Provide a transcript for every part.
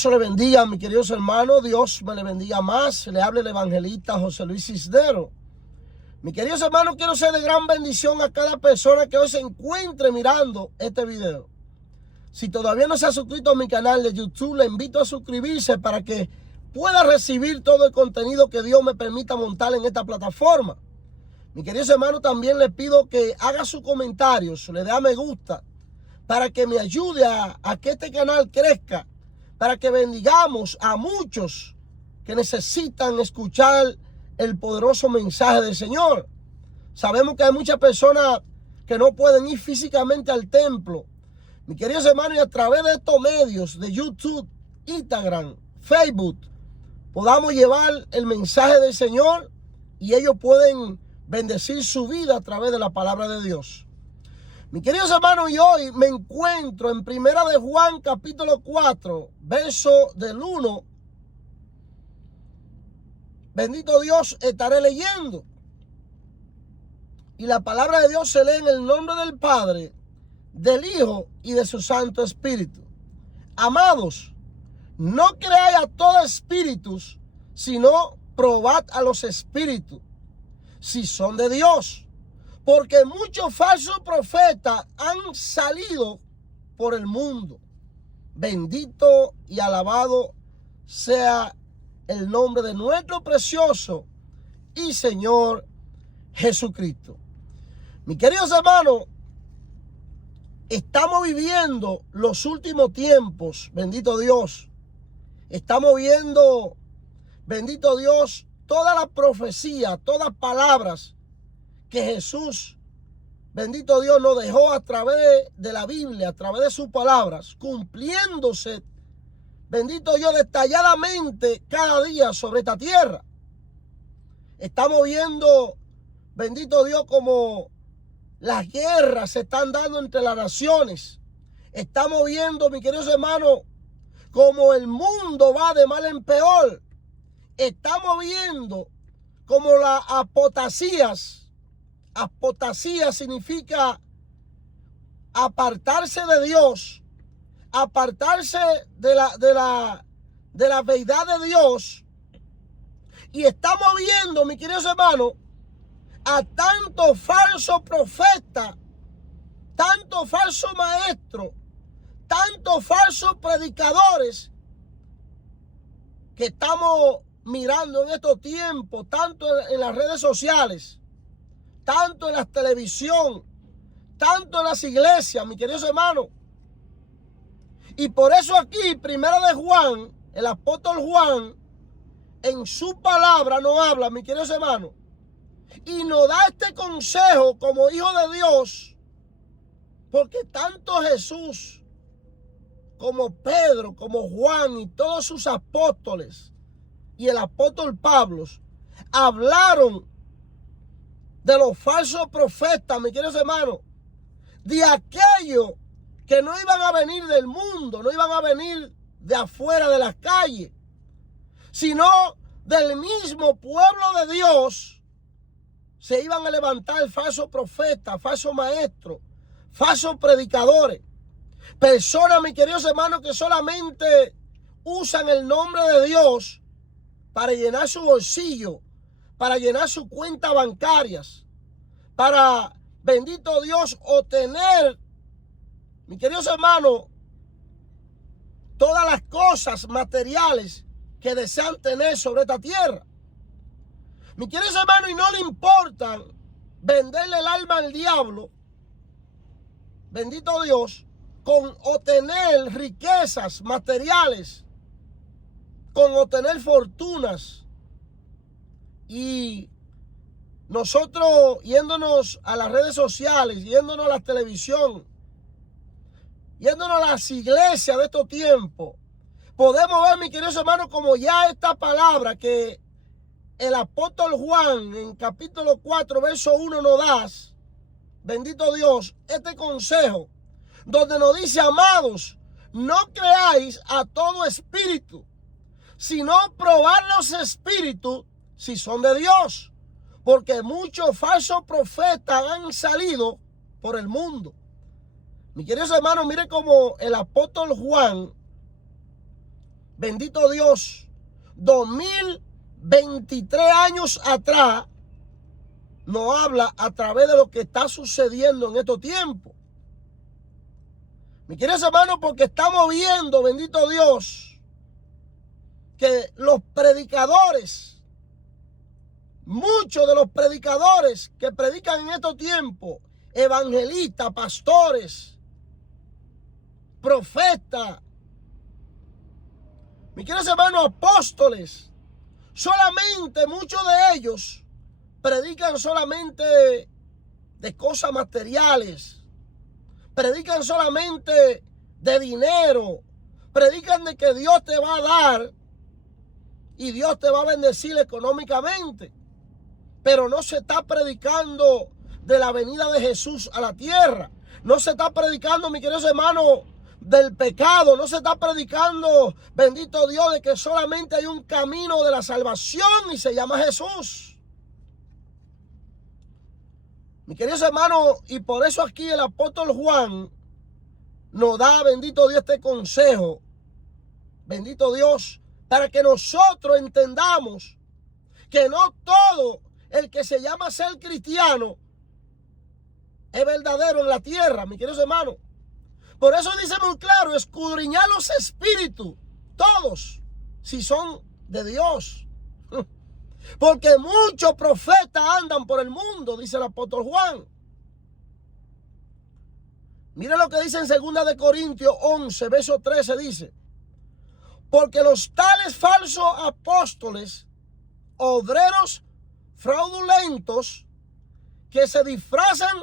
Dios le bendiga, mis queridos hermanos. Dios me le bendiga más. Le habla el evangelista José Luis Cisneros. Mis queridos hermanos, quiero ser de gran bendición a cada persona que hoy se encuentre mirando este video. Si todavía no se ha suscrito a mi canal de YouTube, le invito a suscribirse para que pueda recibir todo el contenido que Dios me permita montar en esta plataforma. Mis queridos hermanos, también le pido que haga sus comentarios, le dé a me gusta, para que me ayude a que este canal crezca, para que bendigamos a muchos que necesitan escuchar el poderoso mensaje del Señor. Sabemos que hay muchas personas que no pueden ir físicamente al templo. Mis queridos hermanos, y a través de estos medios de YouTube, Instagram, Facebook, podamos llevar el mensaje del Señor y ellos pueden bendecir su vida a través de la palabra de Dios. Mis queridos hermanos, y hoy me encuentro en Primera de Juan, capítulo 4, verso del 1. Bendito Dios, estaré leyendo. Y la palabra de Dios se lee en el nombre del Padre, del Hijo y de su Santo Espíritu. Amados, no creáis a todos espíritus, sino probad a los espíritus, si son de Dios. Porque muchos falsos profetas han salido por el mundo. Bendito y alabado sea el nombre de nuestro precioso y Señor Jesucristo. Mis queridos hermanos, estamos viviendo los últimos tiempos, bendito Dios. Estamos viendo, bendito Dios, toda la profecía, todas palabras que Jesús, bendito Dios, nos dejó a través de la Biblia, a través de sus palabras, cumpliéndose, bendito Dios, detalladamente cada día sobre esta tierra. Estamos viendo, bendito Dios, como las guerras se están dando entre las naciones. Estamos viendo, mis queridos hermanos, como el mundo va de mal en peor. Estamos viendo como las apotasías. Apostasía significa apartarse de Dios, apartarse de la verdad de Dios. Y estamos viendo, mis queridos hermanos, a tantos falsos profetas, tantos falsos maestros, tantos falsos predicadores que estamos mirando en estos tiempos, tanto en las redes sociales, tanto en la televisión, tanto en las iglesias, mis queridos hermanos. Y por eso aquí, Primera de Juan, el apóstol Juan, en su palabra nos habla, mis queridos hermanos, y nos da este consejo como hijo de Dios, porque tanto Jesús como Pedro, como Juan y todos sus apóstoles y el apóstol Pablo hablaron de los falsos profetas, mis queridos hermanos, de aquellos que no iban a venir del mundo, no iban a venir de afuera de las calles, sino del mismo pueblo de Dios. Se iban a levantar falsos profetas, falsos maestros, falsos predicadores, personas, mis queridos hermanos, que solamente usan el nombre de Dios para llenar su bolsillo, para llenar sus cuentas bancarias, para, bendito Dios, obtener, mis queridos hermanos, todas las cosas materiales que desean tener sobre esta tierra. Mis queridos hermanos, y no le importan venderle el alma al diablo, bendito Dios, con obtener riquezas materiales, con obtener fortunas. Y nosotros yéndonos a las redes sociales, yéndonos a la televisión, yéndonos a las iglesias de estos tiempos, podemos ver, mis queridos hermanos, como ya esta palabra que el apóstol Juan en capítulo 4, verso 1 nos da, bendito Dios, este consejo, donde nos dice: amados, no creáis a todo espíritu, sino probad los espíritus si son de Dios, porque muchos falsos profetas han salido por el mundo. Mis queridos hermanos, mire cómo el apóstol Juan bendito Dios, 2023 años atrás, nos habla a través de lo que está sucediendo en estos tiempos. Mi queridos hermanos, porque estamos viendo, bendito Dios, que los predicadores, muchos de los predicadores que predican en estos tiempos, evangelistas, pastores, profetas, mis queridos hermanos, apóstoles, solamente muchos de ellos predican solamente de cosas materiales, predican solamente de dinero, predican de que Dios te va a dar y Dios te va a bendecir económicamente, pero no se está predicando de la venida de Jesús a la tierra, no se está predicando, mis queridos hermanos, del pecado, no se está predicando, bendito Dios, de que solamente hay un camino de la salvación y se llama Jesús. Mis queridos hermanos, y por eso aquí el apóstol Juan nos da, bendito Dios, este consejo, bendito Dios, para que nosotros entendamos que no todo el que se llama ser cristiano es verdadero en la tierra, mis queridos hermanos. Por eso dice muy claro, escudriñar los espíritus, todos, si son de Dios. Porque muchos profetas andan por el mundo, dice el apóstol Juan. Mira lo que dice en 2 Corintios 11, verso 13, dice: porque los tales falsos apóstoles, obreros fraudulentos, que se disfrazan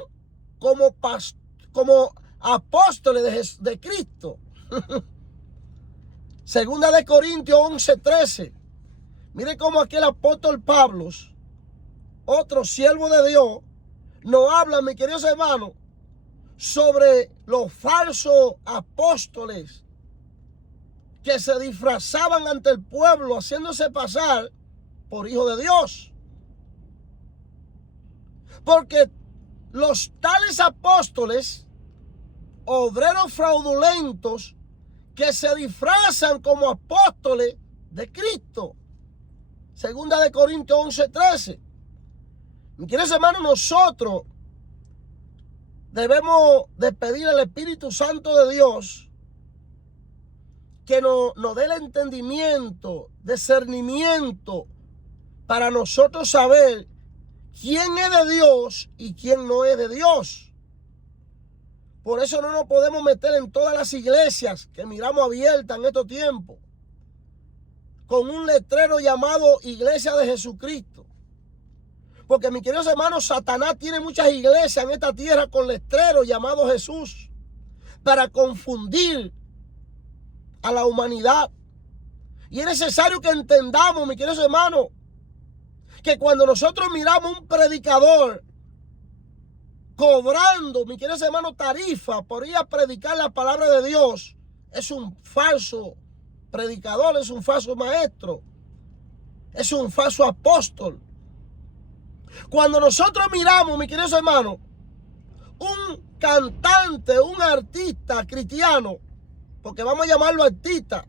como apóstoles de Cristo. 2 Corintios 11, 13. Mire cómo aquí el apóstol Pablo, otro siervo de Dios, nos habla, mis queridos hermanos, sobre los falsos apóstoles que se disfrazaban ante el pueblo, haciéndose pasar por hijos de Dios. Porque los tales apóstoles, obreros fraudulentos, que se disfrazan como apóstoles de Cristo. 2 Corintios 11, 13. Mis queridos hermanos, nosotros debemos de pedir al Espíritu Santo de Dios que nos dé el entendimiento, discernimiento, para nosotros saber quién es de Dios y quién no es de Dios. Por eso no nos podemos meter en todas las iglesias que miramos abiertas en estos tiempos con un letrero llamado Iglesia de Jesucristo. Porque, mis queridos hermanos, Satanás tiene muchas iglesias en esta tierra con letreros llamados Jesús para confundir a la humanidad. Y es necesario que entendamos, mis queridos hermanos, que cuando nosotros miramos un predicador cobrando, mis queridos hermanos, tarifa por ir a predicar la palabra de Dios, es un falso predicador, es un falso maestro, es un falso apóstol. Cuando nosotros miramos, mis queridos hermanos, un cantante, un artista cristiano, porque vamos a llamarlo artista,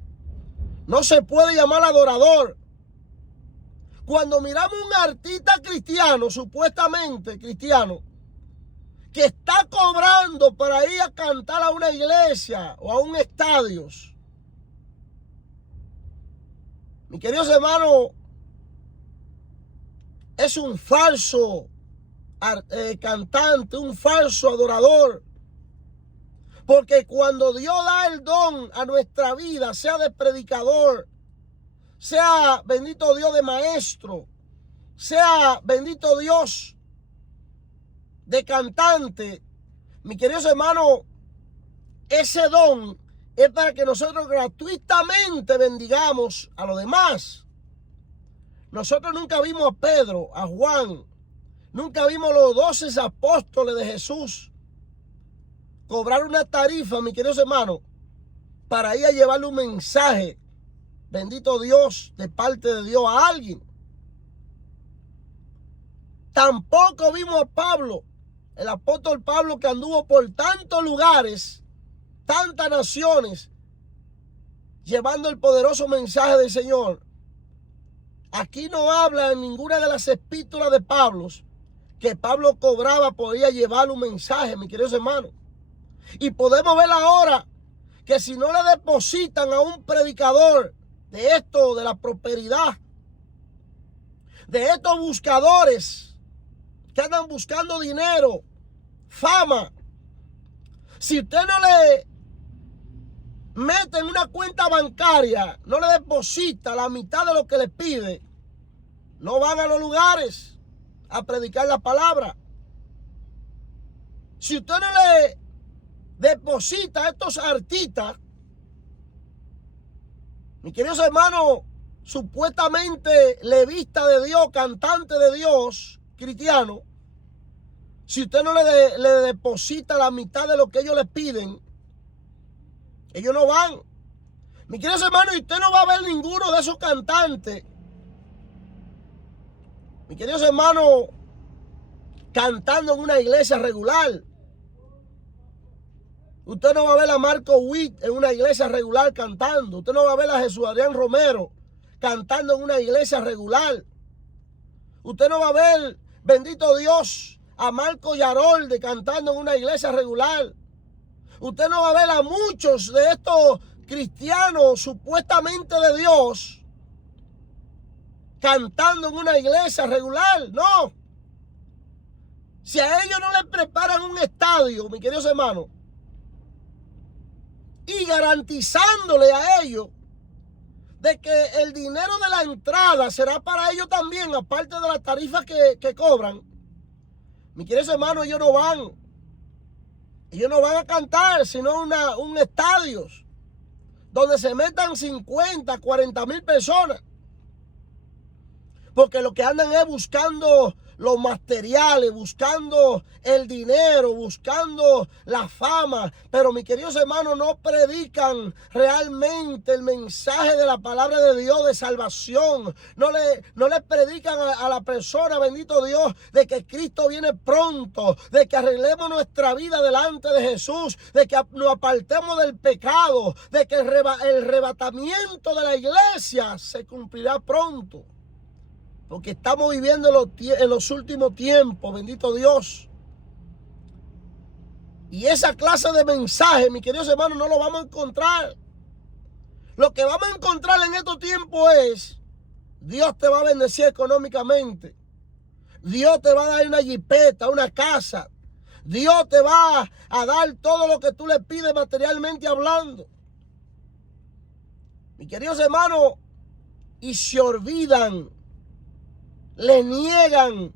no se puede llamar adorador. Cuando miramos un artista cristiano, supuestamente cristiano, que está cobrando para ir a cantar a una iglesia o a un estadio, mis queridos hermanos, es un falso cantante, un falso adorador. Porque cuando Dios da el don a nuestra vida, sea de predicador, sea, bendito Dios, de maestro, sea, bendito Dios, de cantante, mis queridos hermanos, ese don es para que nosotros gratuitamente bendigamos a los demás. Nosotros nunca vimos a Pedro, a Juan, nunca vimos a los 12 apóstoles de Jesús cobrar una tarifa, mis queridos hermanos, para ir a llevarle un mensaje, bendito Dios, de parte de Dios a alguien. Tampoco vimos a Pablo, el apóstol Pablo, que anduvo por tantos lugares, tantas naciones, llevando el poderoso mensaje del Señor. Aquí no habla en ninguna de las epístolas de Pablo que Pablo cobraba por ir a llevar un mensaje, mis queridos hermanos. Y podemos ver ahora que si no le depositan a un predicador de esto, de la prosperidad, de estos buscadores que andan buscando dinero, fama, si usted no le mete en una cuenta bancaria, no le deposita la mitad de lo que le pide, no van a los lugares a predicar la palabra. Si usted no le deposita a estos artistas, mis queridos hermanos, supuestamente levita de Dios, cantante de Dios, cristiano, si usted no le deposita la mitad de lo que ellos le piden, ellos no van. Mis queridos hermanos, y usted no va a ver ninguno de esos cantantes, mis queridos hermanos, cantando en una iglesia regular. Usted no va a ver a Marco Witt en una iglesia regular cantando. Usted no va a ver a Jesús Adrián Romero cantando en una iglesia regular. Usted no va a ver, bendito Dios, a Marco Yarolde cantando en una iglesia regular. Usted no va a ver a muchos de estos cristianos supuestamente de Dios cantando en una iglesia regular. No. Si a ellos no les preparan un estadio, mis queridos hermanos, y garantizándole a ellos de que el dinero de la entrada será para ellos también, aparte de las tarifas que cobran, mis queridos hermanos, ellos no van a cantar, sino un estadio donde se metan 50, 40 mil personas, porque lo que andan es buscando los materiales, buscando el dinero, buscando la fama. Pero mis queridos hermanos, no predican realmente el mensaje de la palabra de Dios de salvación. No le predican a la persona, bendito Dios, de que Cristo viene pronto, de que arreglemos nuestra vida delante de Jesús, de que nos apartemos del pecado, de que el arrebatamiento de la iglesia se cumplirá pronto. Porque estamos viviendo en los últimos tiempos, bendito Dios. Y esa clase de mensaje, mis queridos hermanos, no lo vamos a encontrar. Lo que vamos a encontrar en estos tiempos es: Dios te va a bendecir económicamente. Dios te va a dar una jipeta, una casa. Dios te va a dar todo lo que tú le pides materialmente hablando. Mis queridos hermanos, y se olvidan, le niegan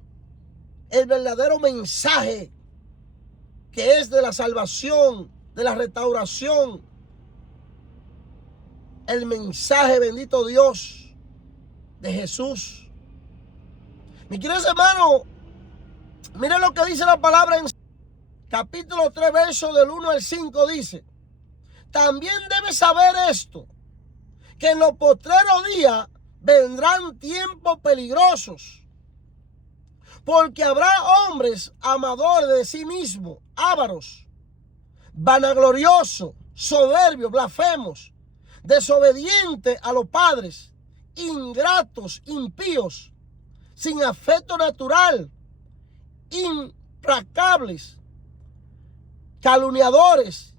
el verdadero mensaje que es de la salvación, de la restauración. El mensaje, bendito Dios, de Jesús. Mis queridos hermanos, miren lo que dice la palabra en capítulo 3, verso del 1 al 5, dice: también debes saber esto, que en los postreros días vendrán tiempos peligrosos, porque habrá hombres amadores de sí mismos, ávaros, vanagloriosos, soberbios, blasfemos, desobedientes a los padres, ingratos, impíos, sin afecto natural, implacables, calumniadores,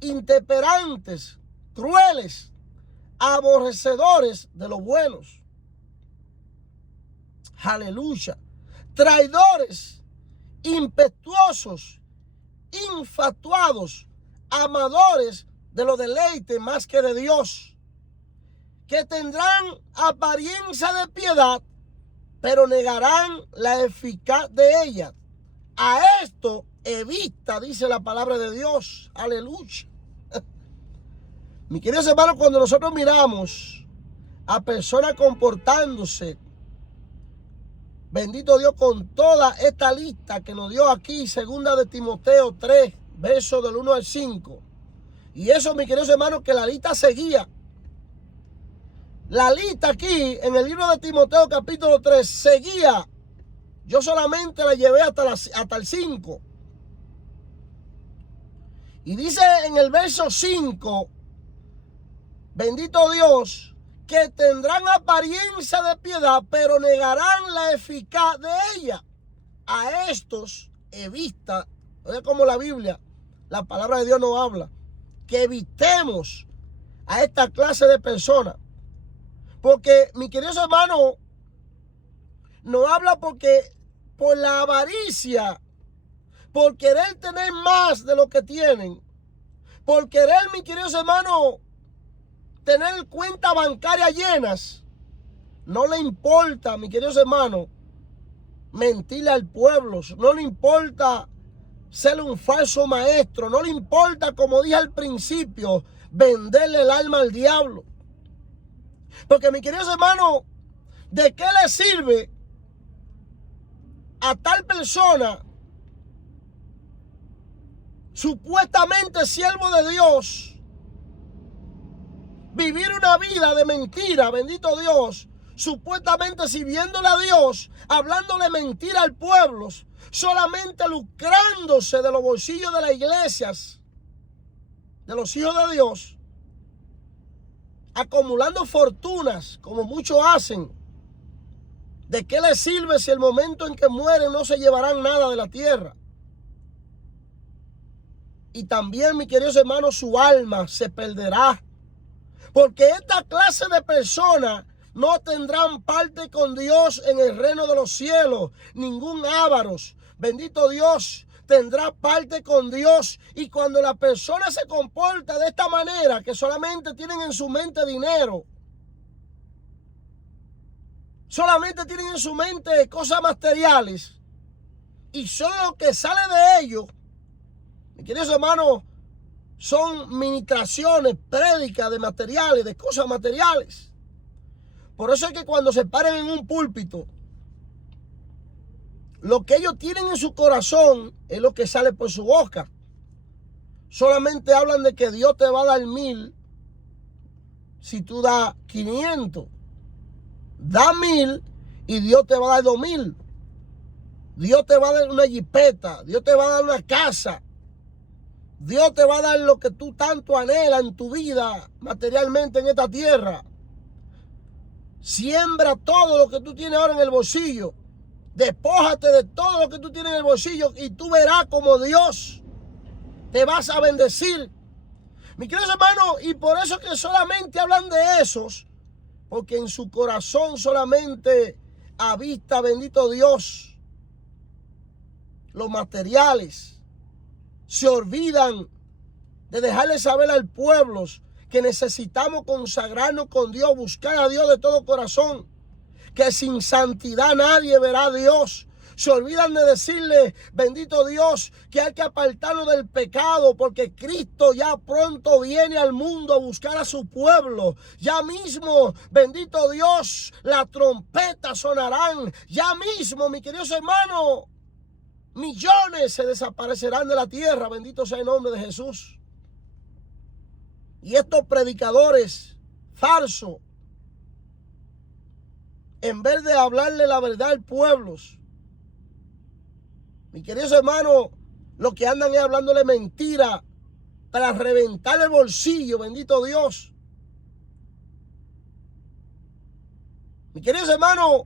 intemperantes, crueles, aborrecedores de los buenos. Aleluya. Traidores, impetuosos, infatuados, amadores de los deleites más que de Dios, que tendrán apariencia de piedad, pero negarán la eficaz de ella. A esto evita, dice la palabra de Dios. Aleluya. Mis queridos hermanos, cuando nosotros miramos a personas comportándose, bendito Dios, con toda esta lista que nos dio aquí, segunda de Timoteo 3, versos del 1 al 5. Y eso, mis queridos hermanos, que la lista seguía. La lista aquí, en el libro de Timoteo capítulo 3, seguía. Yo solamente la llevé hasta el 5. Y dice en el verso 5, bendito Dios, que tendrán apariencia de piedad, pero negarán la eficaz de ella. A estos evita, oye como la Biblia, la palabra de Dios nos habla, que evitemos a esta clase de personas. Porque, mi querido hermano, nos habla porque por la avaricia, por querer tener más de lo que tienen, por querer, mi queridos hermanos, tener cuentas bancarias llenas, no le importa, mi queridos hermanos, mentirle al pueblo, no le importa ser un falso maestro, no le importa, como dije al principio, venderle el alma al diablo. Porque, mi queridos hermanos, ¿de qué le sirve a tal persona, supuestamente siervo de Dios, vivir una vida de mentira, bendito Dios, supuestamente sirviéndole a Dios, hablándole mentira al pueblo, solamente lucrándose de los bolsillos de las iglesias, de los hijos de Dios, acumulando fortunas, como muchos hacen? ¿De qué le sirve si el momento en que mueren no se llevarán nada de la tierra? Y también, mi queridos hermanos, su alma se perderá. Porque esta clase de personas no tendrán parte con Dios en el reino de los cielos. Ningún avaro, bendito Dios, tendrá parte con Dios. Y cuando la persona se comporta de esta manera, que solamente tienen en su mente dinero, solamente tienen en su mente cosas materiales, y solo lo que sale de ellos, mis queridos hermanos, son ministraciones, prédicas de materiales, de cosas materiales. Por eso es que cuando se paren en un púlpito, lo que ellos tienen en su corazón es lo que sale por su boca. Solamente hablan de que Dios te va a dar 1000 si tú das 500. Da 1000 y Dios te va a dar 2000. Dios te va a dar una jipeta, Dios te va a dar una casa. Dios te va a dar lo que tú tanto anhelas en tu vida materialmente en esta tierra. Siembra todo lo que tú tienes ahora en el bolsillo. Despójate de todo lo que tú tienes en el bolsillo y tú verás como Dios te vas a bendecir. Mis queridos hermanos, y por eso que solamente hablan de esos, porque en su corazón solamente habita, bendito Dios, los materiales. Se olvidan de dejarle saber al pueblo que necesitamos consagrarnos con Dios, buscar a Dios de todo corazón, que sin santidad nadie verá a Dios. Se olvidan de decirle, bendito Dios, que hay que apartarnos del pecado, porque Cristo ya pronto viene al mundo a buscar a su pueblo. Ya mismo, bendito Dios, las trompetas sonarán. Ya mismo, mis queridos hermanos, millones se desaparecerán de la tierra, bendito sea el nombre de Jesús. Y estos predicadores falsos, en vez de hablarle la verdad al pueblo, mis queridos hermanos, lo que andan es hablándole mentira para reventar el bolsillo, bendito Dios. Mis queridos hermanos,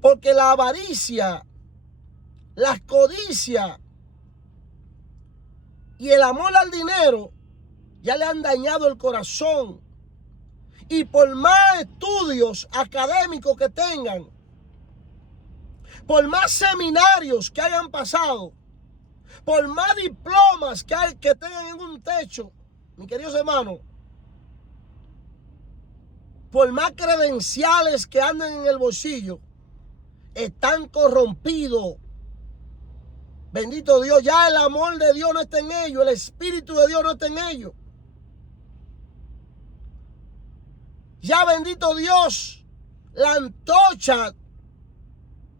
porque la avaricia, las codicias y el amor al dinero ya le han dañado el corazón. Y por más estudios académicos que tengan, por más seminarios que hayan pasado, por más diplomas que tengan en un techo, mis queridos hermanos, por más credenciales que anden en el bolsillo, están corrompidos. Bendito Dios, ya el amor de Dios no está en ellos, el Espíritu de Dios no está en ellos. Ya, bendito Dios, la antorcha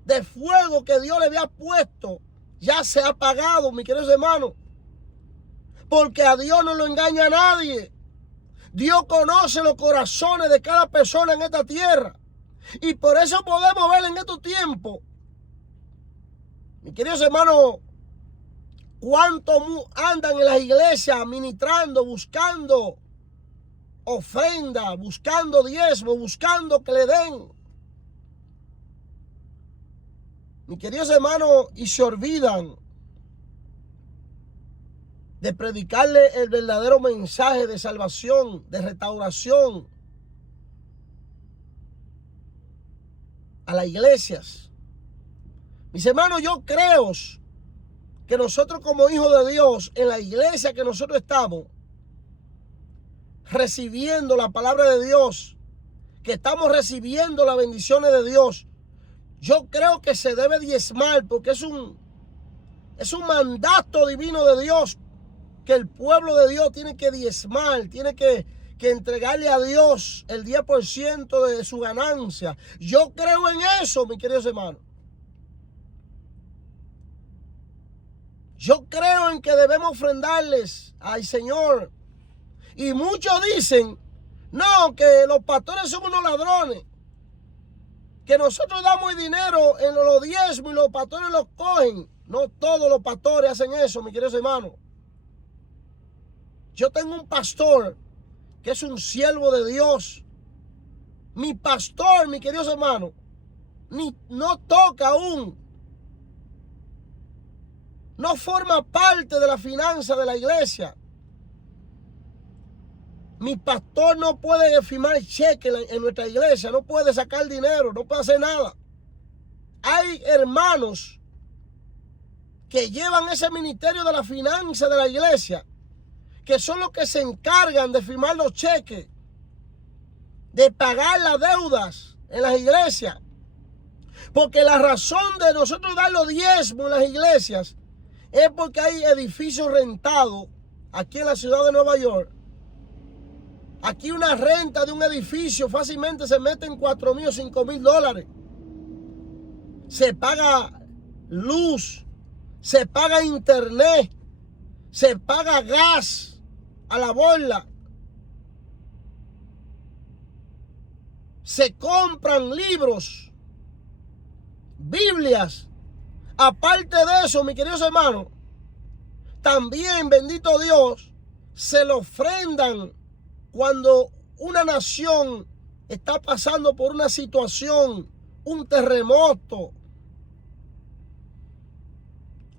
de fuego que Dios le había puesto ya se ha apagado, mis queridos hermanos. Porque a Dios no lo engaña a nadie. Dios conoce los corazones de cada persona en esta tierra. Y por eso podemos ver en estos tiempos, mis queridos hermanos, cuántos andan en las iglesias ministrando, buscando ofrenda, buscando diezmo, buscando que le den. Mis queridos hermanos, y se olvidan de predicarle el verdadero mensaje de salvación, de restauración a las iglesias. Mis hermanos, yo creo que nosotros como hijos de Dios, en la iglesia que nosotros estamos, recibiendo la palabra de Dios, que estamos recibiendo las bendiciones de Dios, yo creo que se debe diezmar, porque es un mandato divino de Dios, que el pueblo de Dios tiene que diezmar, tiene que entregarle a Dios el 10% de su ganancia. Yo creo en eso, mis queridos hermanos. Yo creo en que debemos ofrendarles al Señor. Y muchos dicen, no, que los pastores son unos ladrones, que nosotros damos el dinero en los diezmos y los pastores los cogen. No todos los pastores hacen eso, mis queridos hermanos. Yo tengo un pastor que es un siervo de Dios. Mi pastor, mis queridos hermanos, no toca aún. No forma parte de la finanza de la iglesia. Mi pastor no puede firmar cheque en nuestra iglesia, no puede sacar dinero, no puede hacer nada. Hay hermanos que llevan ese ministerio de la finanza de la iglesia, que son los que se encargan de firmar los cheques, de pagar las deudas en las iglesias. Porque la razón de nosotros dar los diezmos en las iglesias es porque hay edificios rentados aquí en la ciudad de Nueva York. Aquí una renta de un edificio fácilmente se mete en $4,000 o $5,000. Se paga luz, se paga internet, se paga gas a la borla. Se compran libros, Biblias. Aparte de eso, mis queridos hermanos, también, bendito Dios, se le ofrendan cuando una nación está pasando por una situación, un terremoto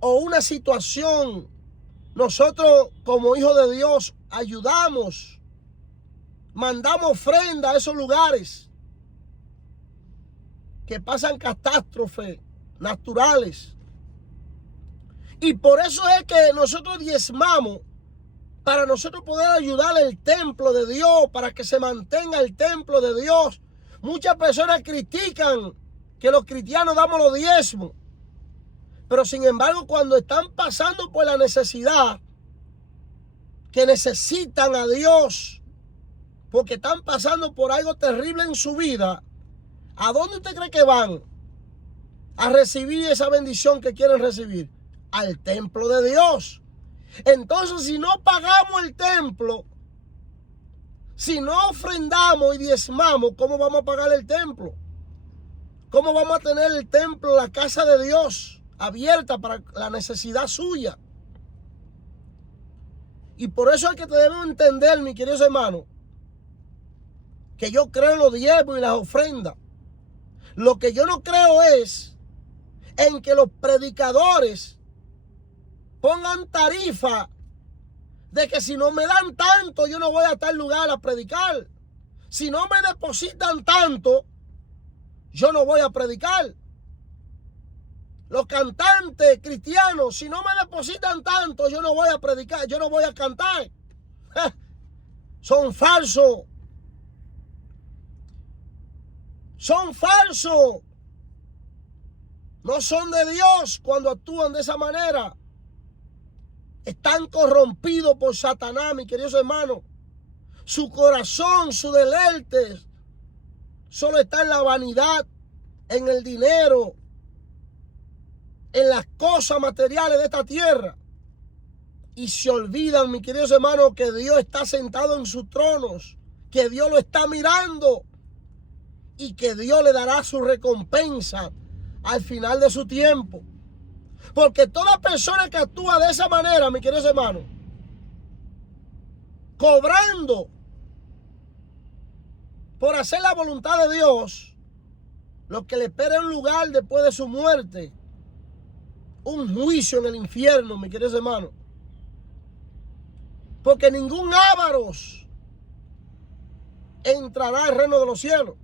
o una situación. Nosotros como hijos de Dios ayudamos, mandamos ofrenda a esos lugares que pasan catástrofes naturales. Y por eso es que nosotros diezmamos, para nosotros poder ayudar al templo de Dios, para que se mantenga el templo de Dios. Muchas personas critican que los cristianos damos los diezmos, pero sin embargo cuando están pasando por la necesidad, que necesitan a Dios, porque están pasando por algo terrible en su vida, ¿a dónde usted cree que van a recibir esa bendición que quieren recibir? Al templo de Dios. Entonces, si no pagamos el templo, si no ofrendamos y diezmamos, ¿cómo vamos a pagar el templo? ¿Cómo vamos a tener el templo, la casa de Dios, abierta para la necesidad suya? Y por eso es que debemos entender, mis queridos hermanos, que yo creo en los diezmos y las ofrendas. Lo que yo no creo es en que los predicadores pongan tarifa de que si no me dan tanto, yo no voy a tal lugar a predicar. Si no me depositan tanto, yo no voy a predicar. Los cantantes cristianos, si no me depositan tanto, yo no voy a predicar, yo no voy a cantar. Son falsos. Son falsos. No son de Dios cuando actúan de esa manera. Están corrompidos por Satanás, mis queridos hermanos. Su corazón, su deleite, solo está en la vanidad, en el dinero, en las cosas materiales de esta tierra. Y se olvidan, mis queridos hermanos, que Dios está sentado en sus tronos, que Dios lo está mirando y que Dios le dará su recompensa al final de su tiempo. Porque toda persona que actúa de esa manera, mis queridos hermanos, cobrando por hacer la voluntad de Dios, lo que le espera en un lugar después de su muerte, un juicio en el infierno, mis queridos hermanos. Porque ningún avaro entrará al reino de los cielos.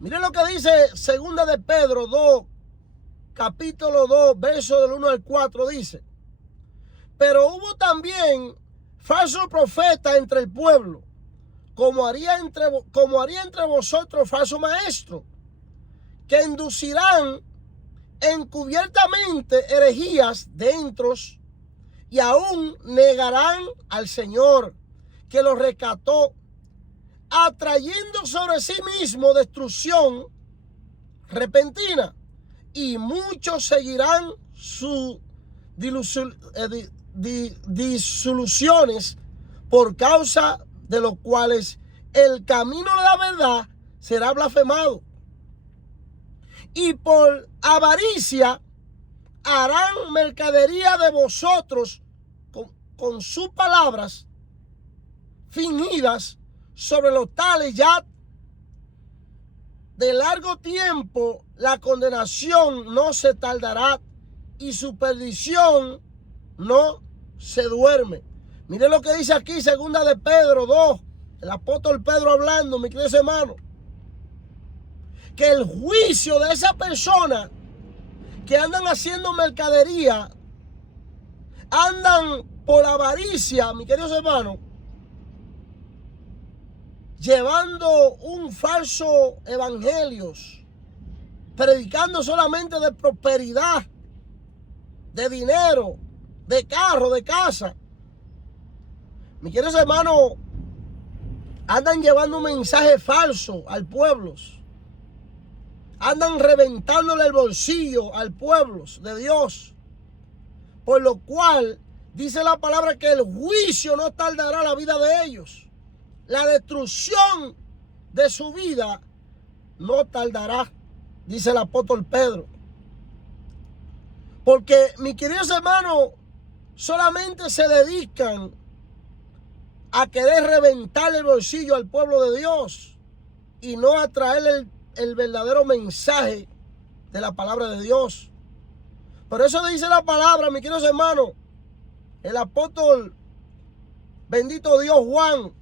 Miren lo que dice segunda de Pedro 2, capítulo 2, verso del 1 al 4, dice: pero hubo también falsos profetas entre el pueblo, como haría entre vosotros falso maestro, que inducirán encubiertamente herejías dentro, y aún negarán al Señor que los rescató, atrayendo sobre sí mismo destrucción repentina, y muchos seguirán sus disoluciones, por causa de los cuales el camino de la verdad será blasfemado, y por avaricia harán mercadería de vosotros con sus palabras fingidas. Sobre los tales ya de largo tiempo la condenación no se tardará, y su perdición no se duerme. Miren lo que dice aquí segunda de Pedro 2, el apóstol Pedro hablando, mi querido hermano, que el juicio de esa persona que andan haciendo mercadería, andan por avaricia, mis queridos hermanos, llevando un falso evangelio, predicando solamente de prosperidad, de dinero, de carro, de casa. Mis queridos hermanos, andan llevando un mensaje falso al pueblo. Andan reventándole el bolsillo al pueblo de Dios. Por lo cual dice la palabra que el juicio no tardará la vida de ellos. La destrucción de su vida no tardará, dice el apóstol Pedro. Porque, mis queridos hermanos, solamente se dedican a querer reventar el bolsillo al pueblo de Dios y no a traer el verdadero mensaje de la palabra de Dios. Por eso dice la palabra, mis queridos hermanos, el apóstol, bendito Dios, Juan: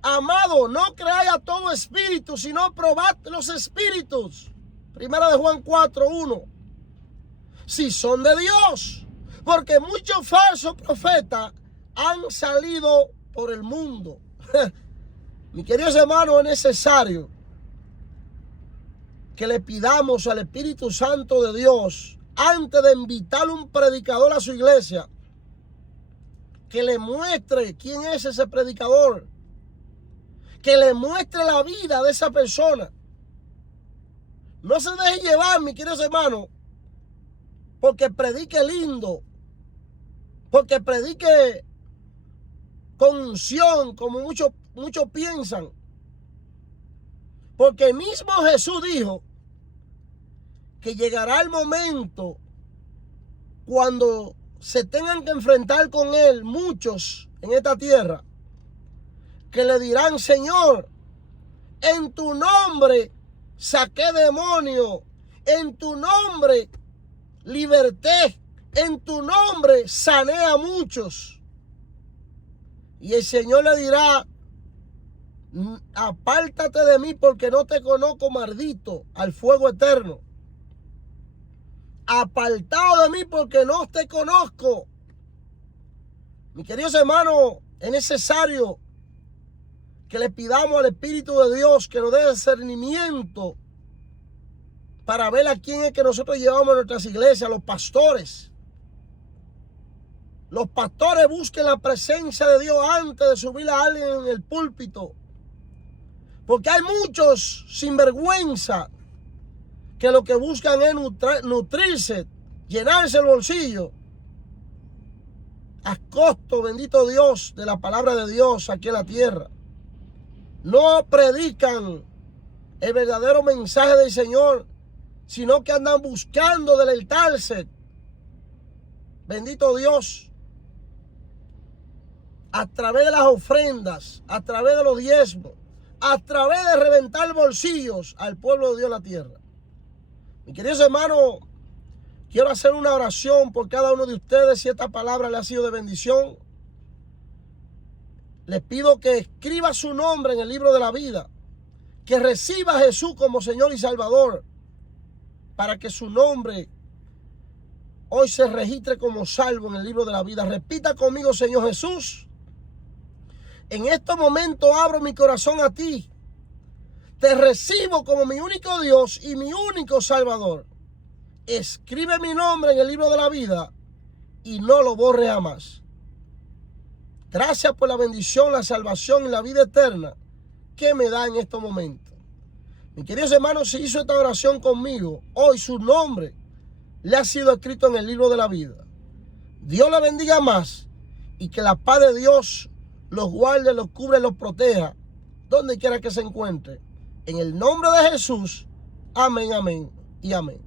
amado, no creáis a todo espíritu, sino probad los espíritus. Primera de Juan 4:1. Si son de Dios, porque muchos falsos profetas han salido por el mundo. Mis queridos hermanos, es necesario que le pidamos al Espíritu Santo de Dios, antes de invitar a un predicador a su iglesia, que le muestre quién es ese predicador, que le muestre la vida de esa persona. No se deje llevar, mis queridos hermanos, porque predique lindo, porque predique con unción, como muchos piensan. Porque el mismo Jesús dijo que llegará el momento cuando se tengan que enfrentar con Él muchos en esta tierra, que le dirán: Señor, en tu nombre saqué demonios, en tu nombre liberté, en tu nombre sané a muchos. Y el Señor le dirá: apártate de mí, porque no te conozco, maldito, al fuego eterno. Apartado de mí, porque no te conozco. Mis queridos hermanos, es necesario que le pidamos al Espíritu de Dios que nos dé discernimiento para ver a quién es que nosotros llevamos a nuestras iglesias, los pastores. Los pastores busquen la presencia de Dios antes de subir a alguien en el púlpito. Porque hay muchos sinvergüenza que lo que buscan es nutrirse, llenarse el bolsillo, a costo, bendito Dios, de la palabra de Dios aquí en la tierra. No predican el verdadero mensaje del Señor, sino que andan buscando deleitarse, bendito Dios, a través de las ofrendas, a través de los diezmos, a través de reventar bolsillos al pueblo de Dios en la tierra. Mis queridos hermanos, quiero hacer una oración por cada uno de ustedes. Si esta palabra le ha sido de bendición, les pido que escriba su nombre en el libro de la vida, que reciba a Jesús como Señor y Salvador, para que su nombre hoy se registre como salvo en el libro de la vida. Repita conmigo: Señor Jesús, en este momento abro mi corazón a ti. Te recibo como mi único Dios y mi único Salvador. Escribe mi nombre en el libro de la vida y no lo borre jamás. Gracias por la bendición, la salvación y la vida eterna que me da en estos momentos. Mis queridos hermanos, si hizo esta oración conmigo, hoy su nombre le ha sido escrito en el libro de la vida. Dios la bendiga más y que la paz de Dios los guarde, los cubre, los proteja, donde quiera que se encuentre. En el nombre de Jesús, amén, amén y amén.